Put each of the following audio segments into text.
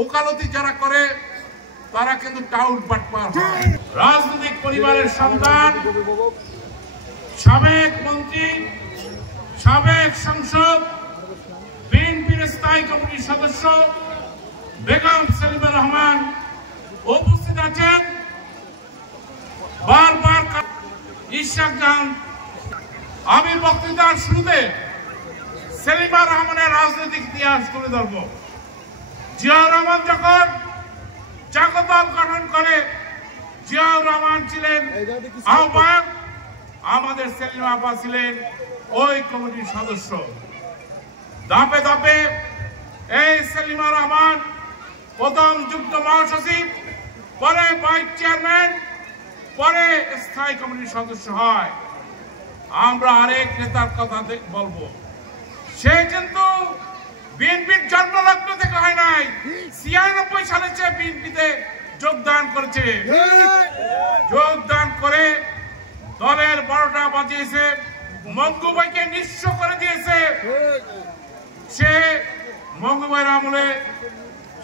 ওকালতি যারা করে তারা কিন্তু টাউট বাটপার হয়। রাজনৈতিক পরিবারের সন্তান, সাবেক মন্ত্রী, সাবেক সংসদ, বিএনপির স্থায়ী কমিটির সদস্য বেগম সেলিমা রহমান উপস্থিত আছেন। বারবার ইশাক জাহান, আমি বক্তৃতার শুরুতে সেলিমা রহমানের রাজনৈতিক ইতিহাস তুলে ধরব। জিয়াউর রহমান যখন জাগদল গঠন করে, জিয়াউর রহমান ছিলেন আহ্বায়ক, আমাদের সেলিমা আপা ছিলেন ওই কমিটির সদস্য। ধাপে ধাপে এই সেলিমা রহমান প্রথম যুগ্ম মহাসচিব, পরে ভাইস চেয়ারম্যান, পরে স্থায়ী কমিটির সদস্য হয়। আমরা আরেক নেতার কথা বলবো, সে কিন্তু বিএনপির জন্মলগ্ন থেকে হয় নাই, ৯৬ সালে সে বিএনপিতে যোগদান করেছে। যোগদান করে দলের ১২টা বাজিয়েছে, মঙ্গুভাইকে নিঃস্ব করে দিয়েছে। সে মঙ্গুভাইয়ের আমলে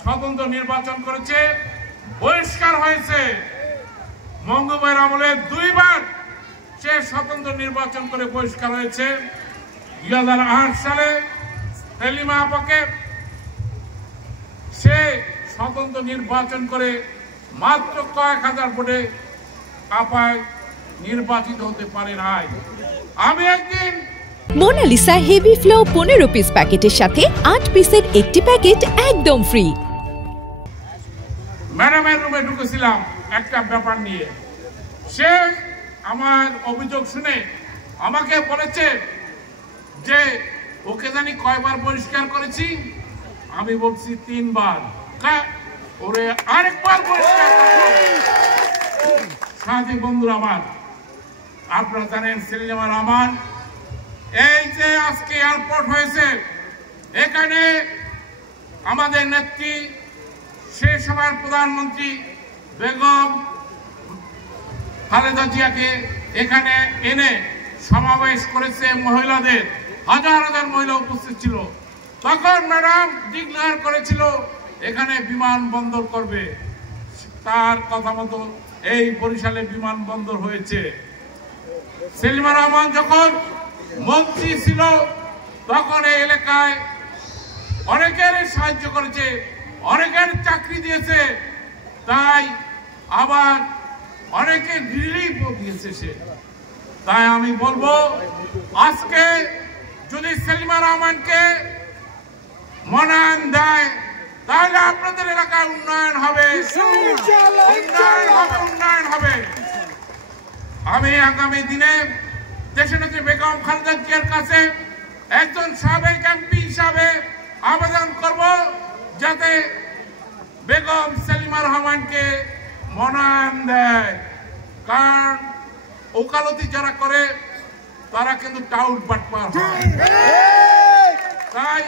স্বতন্ত্র নির্বাচন করেছে, বহিষ্কার হয়েছে। মঙ্গুভাইয়ের আমলে ২ বার সে স্বতন্ত্র নির্বাচন করে বহিষ্কার হয়েছে। ২০০৮ সালে সেলিমা আপাকে সে স্বতন্ত্র নির্বাচন করে মাত্র কয়েক হাজার ভোটে আপায় নির্বাচিত হতে পারে নাই। আমি একদিন মোনালিসা হেভি ফ্লো ১৫ পিস প্যাকেটের সাথে ৮ পিসের একটি প্যাকেট একদম ফ্রি। ম্যাডামের রুমে ঢুকেছিলাম একটা ব্যাপার নিয়ে। সে আমার অভিযোগ শুনে আমাকে বলেছে যে ওকে জানি কয়বার পরিষ্কার করেছি। আমি বলছি ৩ বার। ওরে আরেকবার পরিষ্কার সাথী বন্ধুরা আমার, আপনারা জানেন সেলিমা রহমান এই যে আজকে এয়ারপোর্ট হয়েছে, এখানে আমাদের নেত্রী সেই সময়ের প্রধানমন্ত্রী বেগম খালেদা জিয়াকে এখানে এনে সমাবেশ করেছে মহিলাদের, হাজার হাজার মহিলা উপস্থিত ছিল। তখন ম্যাডাম ডিক্লেয়ার করেছিল এখানে বিমানবন্দর করবে। তার কথা মতো এই বরিশালে বিমানবন্দর হয়েছে। সেলিমা রহমান যখন মন্ত্রী ছিল তখন এই এলাকায় অনেকের সাহায্য করেছে, অনেকের চাকরি দিয়েছে, তাই আবার অনেকে রিলিফ দিয়েছে সে। তাই আমি বলবো আজকে যদি সেলিমা রহমানকে মনোনয়ন দেয় তাহলে আপনাদের এলাকায় উন্নয়ন হবে, উন্নয়ন হবে। আমি আগামী দিনে দেশনেত্রী বেগম খালেদা জিয়ার কাছে একজন সাবেক এমপি হিসাবে আবেদন করব যাতে বেগম সেলিমা রহমানকে মনোনয়ন দেয়। কারণ ওকালতি যারা করে তারা কিন্তু টাউট বাটপার হয়। তাই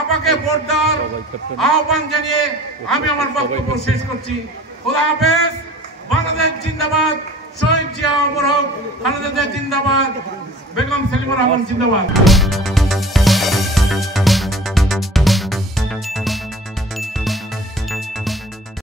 আমাকে ভোট দেওয়ার আহ্বান জানিয়ে আমি আমার বক্তব্য শেষ করছি। খোদা হাফেজ। বাংলাদেশ জিন্দাবাদ। শহীদ জিয়া অমর হোক। খালেদা জিয়া জিন্দাবাদ। বেগম সেলিমা রহমান জিন্দাবাদ।